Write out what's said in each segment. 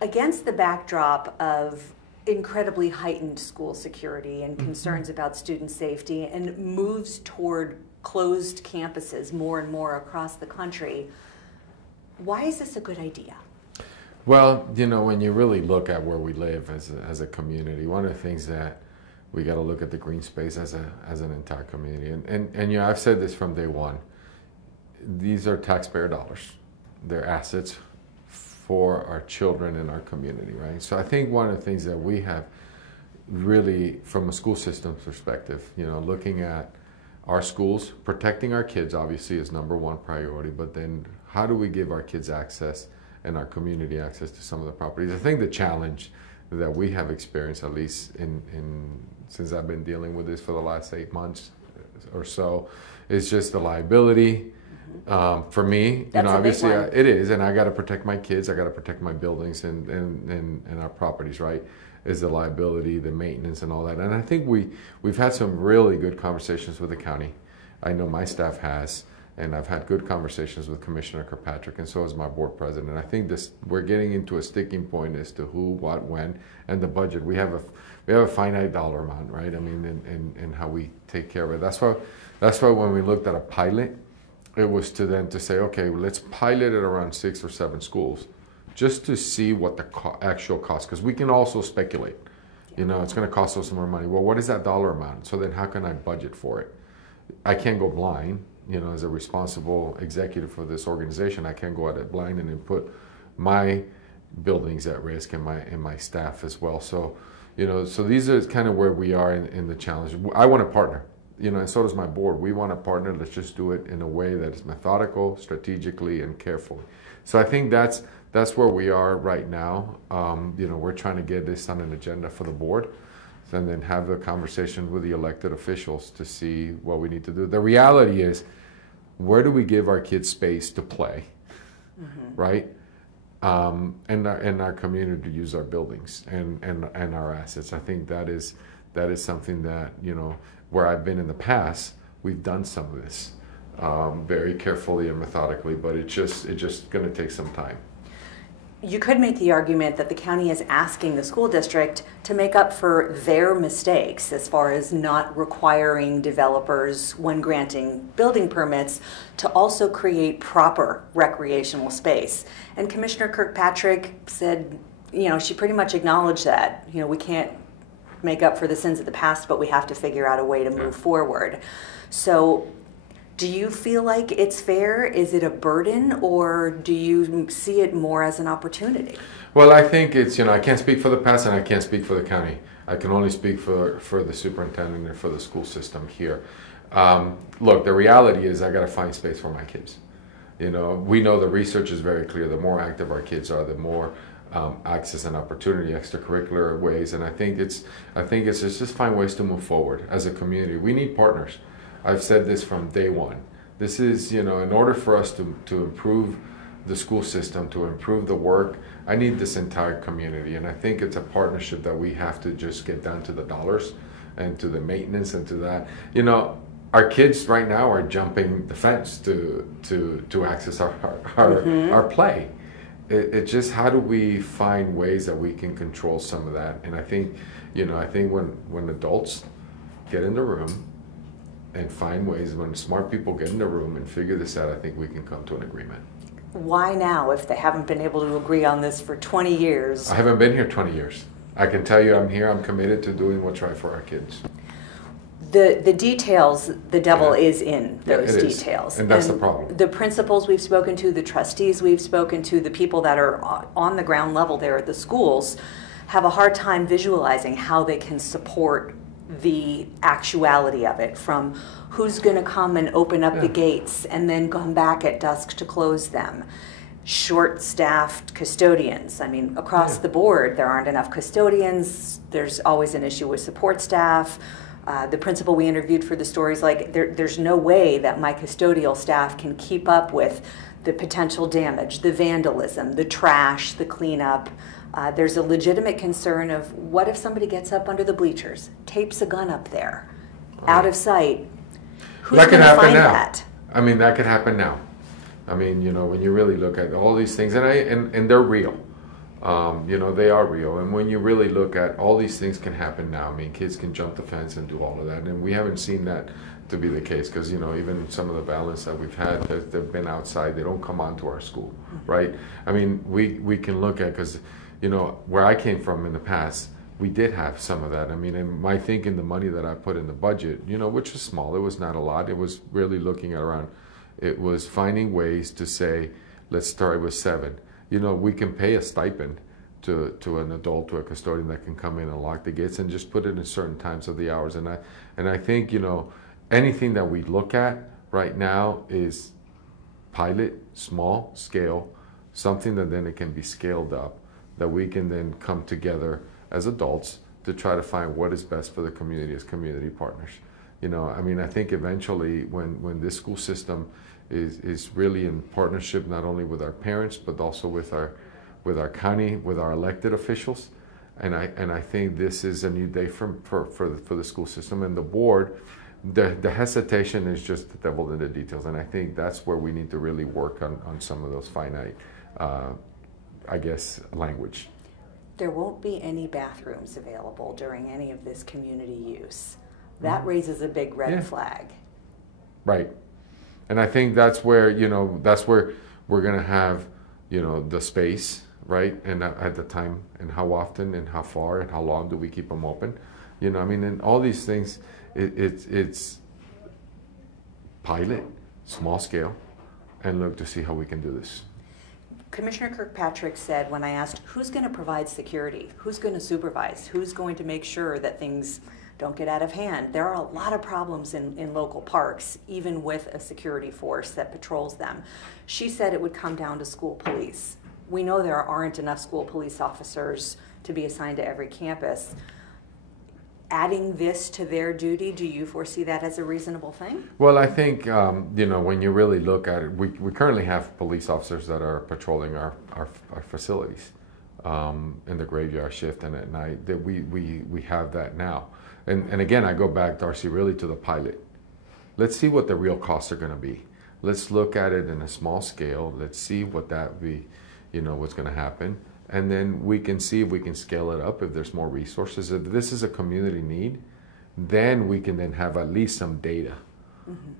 Against the backdrop of incredibly heightened school security and concerns about student safety and moves toward closed campuses more and more across the country, why is this a good idea? Well, you know, when you really look at where we live as a community, one of the things that we got to look at the green space as an entire community. And you know, I've said this from day one. These are taxpayer dollars. They're assets for our children and our community, right? So I think one of the things that we have really, from a school system perspective, you know, looking at our schools, protecting our kids obviously is number one priority, but then how do we give our kids access and our community access to some of the properties? I think the challenge that we have experienced, at least since I've been dealing with this for the last 8 months or so, is just the liability. For me, you know, obviously it is, and I got to protect my kids, I got to protect my buildings and our properties, right? Is the liability, the maintenance, and all that. And I think we've had some really good conversations with the county. I know my staff has, and I've had good conversations with Commissioner Kirkpatrick, and so has my board president. I think we're getting into a sticking point as to who, what, when, and the budget. We have a finite dollar amount, right? I mean, and how we take care of it. That's why when we looked at a pilot, it was to say, okay, let's pilot it around 6 or 7 schools, just to see what the actual cost, because we can also speculate. You know, it's going to cost us more money. Well, what is that dollar amount? So then how can I budget for it? I can't go blind. You know, as a responsible executive for this organization, I can't go at it blind and then put my buildings at risk and my staff as well. So, you know, so these are kind of where we are in the challenge. I want to partner. You know, and so does my board. We want to partner. Let's just do it in a way that is methodical, strategically, and carefully. So I think that's where we are right now. You know, we're trying to get this on an agenda for the board, and then have a conversation with the elected officials to see what we need to do. The reality is, where do we give our kids space to play, right? And our community to use our buildings and our assets. I think that is something that, you know, where I've been in the past, we've done some of this very carefully and methodically, but it's just going to take some time. You could make the argument that the county is asking the school district to make up for their mistakes as far as not requiring developers, when granting building permits, to also create proper recreational space. And Commissioner Kirkpatrick said, you know, she pretty much acknowledged that, you know, we can't make up for the sins of the past, but we have to figure out a way to move forward. So do you feel like it's fair? Is it a burden, or do you see it more as an opportunity? Well, I think it's, you know, I can't speak for the past and I can't speak for the county. I can only speak for the superintendent and for the school system here. Look, the reality is I got to find space for my kids. You know, we know the research is very clear. The more active our kids are, the more access and opportunity, extracurricular ways, and I think it's just find ways to move forward as a community. We need partners. I've said this from day one. This is, you know, in order for us to improve the school system, to improve the work, I need this entire community, and I think it's a partnership that we have to just get down to the dollars and to the maintenance and to that. You know, our kids right now are jumping the fence to access our play. It's just, how do we find ways that we can control some of that? And I think, you know, when adults get in the room and find ways, when smart people get in the room and figure this out, I think we can come to an agreement. Why now, if they haven't been able to agree on this for 20 years? I haven't been here 20 years. I can tell you I'm here, I'm committed to doing what's right for our kids. The details, the devil is in those details. And that's the problem. The principals we've spoken to, the trustees we've spoken to, the people that are on the ground level there at the schools have a hard time visualizing how they can support the actuality of it, from who's going to come and open up the gates and then come back at dusk to close them. Short-staffed custodians. I mean, across the board, there aren't enough custodians. There's always an issue with support staff. The principal we interviewed for the stories, like, there's no way that my custodial staff can keep up with the potential damage, the vandalism, the trash, the cleanup. There's a legitimate concern of, what if somebody gets up under the bleachers, tapes a gun up there, out of sight? Who's going to find that? I mean, that could happen now. I mean, you know, when you really look at all these things, and they're real. You know, they are real. And when you really look at all these things can happen now. I mean, kids can jump the fence and do all of that. And we haven't seen that to be the case because, you know, even some of the violence that we've had, they've been outside. They don't come onto our school, right? I mean, we can look at, because, you know, where I came from in the past, we did have some of that. I mean, and my thinking, the money that I put in the budget, you know, which was small, it was not a lot. It was really looking at around, it was finding ways to say, let's start with 7. You know, we can pay a stipend to an adult, to a custodian that can come in and lock the gates and just put it in certain times of the hours. And I think, you know, anything that we look at right now is pilot, small scale, something that then it can be scaled up, that we can then come together as adults to try to find what is best for the community as community partners. You know, I mean, I think eventually when this school system is really in partnership not only with our parents but also with our county, with our elected officials, and I think this is a new day for the school system and the board. The hesitation is just the devil in the details, and I think that's where we need to really work on some of those finite, I guess, language. There won't be any bathrooms available during any of this community use. That raises a big red flag. Right. And I think that's where, you know, that's where we're going to have, you know, the space, right? And at the time, and how often, and how far, and how long do we keep them open? You know, I mean, and all these things, it's pilot, small scale, and look to see how we can do this. Commissioner Kirkpatrick said, when I asked who's going to provide security, who's going to supervise, who's going to make sure that things don't get out of hand. There are a lot of problems in local parks, even with a security force that patrols them. She said it would come down to school police. We know there aren't enough school police officers to be assigned to every campus. Adding this to their duty, do you foresee that as a reasonable thing? Well, I think, you know, when you really look at it, we currently have police officers that are patrolling our facilities in the graveyard shift and at night. That we have that now. And again, I go back, Darcy, really to the pilot. Let's see what the real costs are going to be. Let's look at it in a small scale. Let's see what that be, you know, what's going to happen. And then we can see if we can scale it up if there's more resources. If this is a community need, then we can then have at least some data.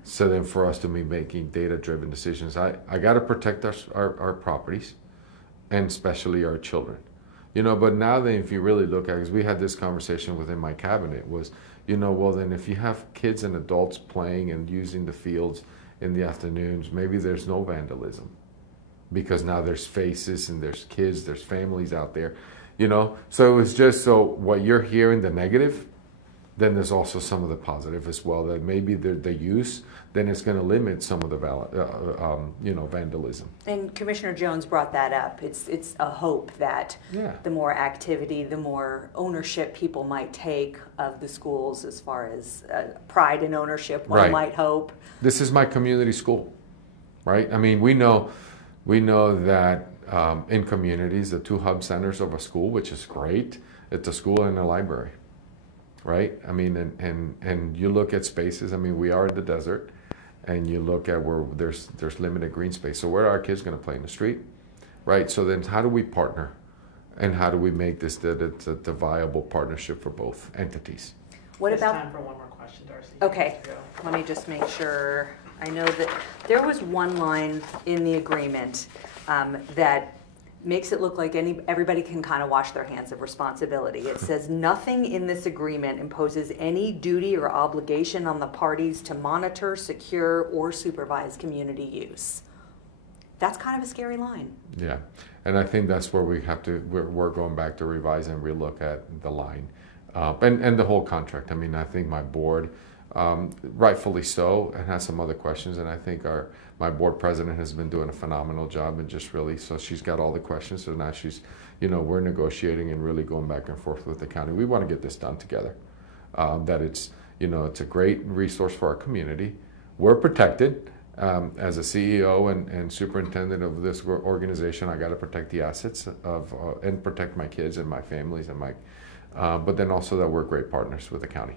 So then for us to be making data-driven decisions, I got to protect our properties, and especially our children. You know, but now then if you really look at it, because we had this conversation within my cabinet, was, you know, well then if you have kids and adults playing and using the fields in the afternoons, maybe there's no vandalism. Because now there's faces and there's kids, there's families out there, you know. So it was just, so what you're hearing, the negative, then there's also some of the positive as well, that maybe the use, then it's going to limit some of the you know, vandalism. And Commissioner Jones brought that up. It's a hope that the more activity, the more ownership people might take of the schools, as far as pride and ownership, one might hope. This is my community school, right? I mean, we know that in communities, the 2 hub centers of a school, which is great, it's a school and a library, right? I mean, and you look at spaces, I mean, we are in the desert, and you look at where there's limited green space. So where are our kids going to play? In the street, right? So then how do we partner? And how do we make this the viable partnership for both entities? What about time for one more question, Darcy? Okay, let me just make sure. I know that there was one line in the agreement that makes it look like everybody can kind of wash their hands of responsibility. It says, nothing in this agreement imposes any duty or obligation on the parties to monitor, secure, or supervise community use. That's kind of a scary line. Yeah, and I think that's where we have to, we're going back to revise and relook at the line and the whole contract. I mean, I think my board, rightfully so, and has some other questions, and I think my board president has been doing a phenomenal job, and just really, so she's got all the questions, so now she's, you know, we're negotiating and really going back and forth with the county. We want to get this done together, that it's, you know, it's a great resource for our community. We're protected. As a CEO and superintendent of this organization, I got to protect the assets of and protect my kids and my families and my, but then also that we're great partners with the county.